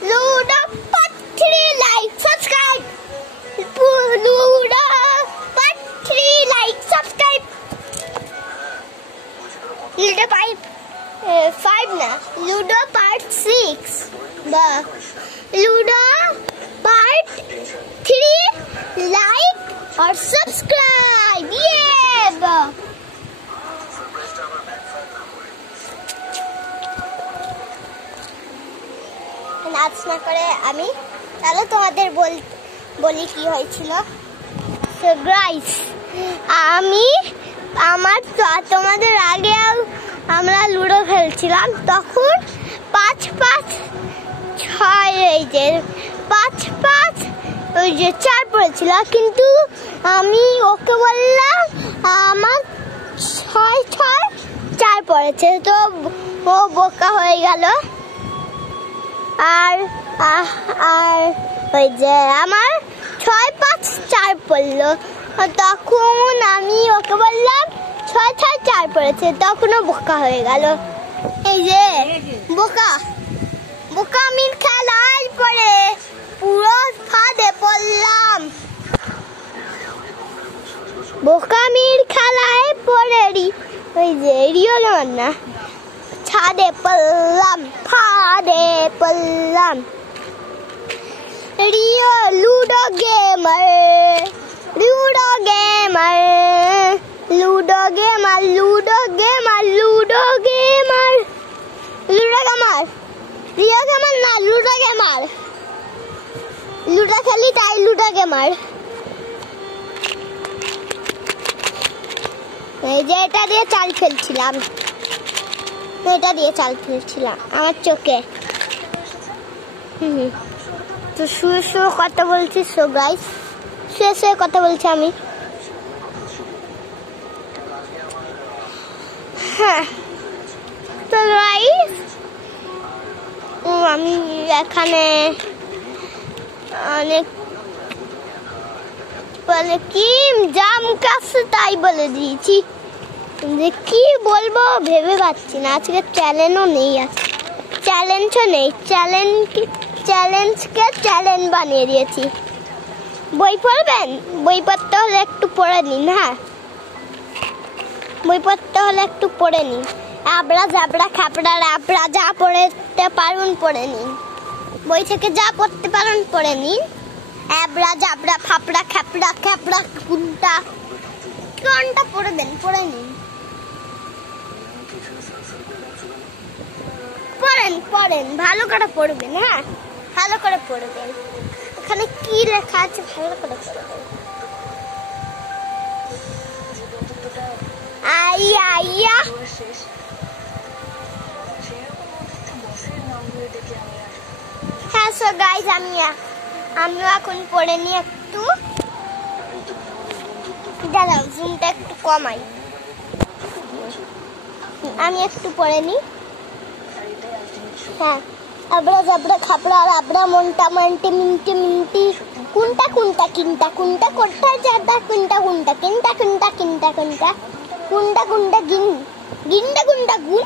Ludo part 3 like subscribe. Ludo part 3 like subscribe. Ludo part 5 na. Ludo part 6. The Ludo part 3 like or subscribe. Yeah. নাচ না করে আমি তাহলে তোমাদের বলি কি হয়েছিল। সো গাইস আমি তোমাদের আগে আমরা লুডো খেলছিলাম, তখন 5-5-6 এই যে 5-5 ওই যে 4 পড়েছিল, কিন্তু আমি ওকে বললাম আমার 6-6-4 পড়েছে, তো ও বোকা হয়ে গেল। আর ওই যে আমার 6-5-4 পড়লো, তখন আমি ওকে বললাম 6-6-4 পড়েছে, তখন ও বোকা হয়ে গেল। এই যে বোকা আমির খেলায় পড়ে পুরো ফাঁদে পড়লাম। বোকা আমির খেলায় পড়ে ওই যে রিয়ল না ছাদে পড়লাম, ফাঁদে পড়লাম। Rio ludo gamer, ludo gamer, ludo gamer, ludo gamer, ludo gamer, ludo gamer, Rio gamer না লুডো গেমার। লুডো খেলি তাই লুডো গেমার। এই যে এটা দিয়ে চাল খেলছিলাম, এটা দিয়ে চাল খেলছিলাম আমার চোখে। তো শুয়ে কথা বলছি। সো গাইস শুয়ে কথা বলছি আমি। হ্যাঁ তো গাইস আমি এখানে অনেক বলে কি জাম কাছে তাই বলে দিয়েছি, যে কি বলবো ভেবে পাচ্ছি না। আজকে চ্যালেঞ্জও নেই, চ্যালেঞ্জকে চ্যালেঞ্জ বানিয়ে দিয়েছি। বই পড়বেন? বই পড়তে হলে একটু পড়ে নিন। হ্যাঁ বই পড়তে হলে একটু পড়ে নিন। আবড়া জাবড়া খাপড়া রাবড়া যা পড়তে পারুন পড়ে নিন। বই থেকে যা পড়তে পারুন পড়ে নিন। আবড়া জাবড়া ফাপড়া খাপড়া খাপড়া কোনটা পড়ে নিন। পড়েন ভালো করে পড়বেন। হ্যাঁ ভালো করে পড়বেন। ওখানে কি লেখা আছে ভালো করে পড়বেন। আইয়া হ্যাঁ সো গাইস আমিও এখন পড়ে নি একটু। দাঁড়াও জুমটা একটু কমাই, আমি একটু পড়ে নি। হ্যাঁ আবড়া জাবড়া খাপড়া রাবড়া মনটা মানটি মিনটি মিনটি কোনটা কোনটা জাদা কোনটা কিনটা গিন্ডা গুন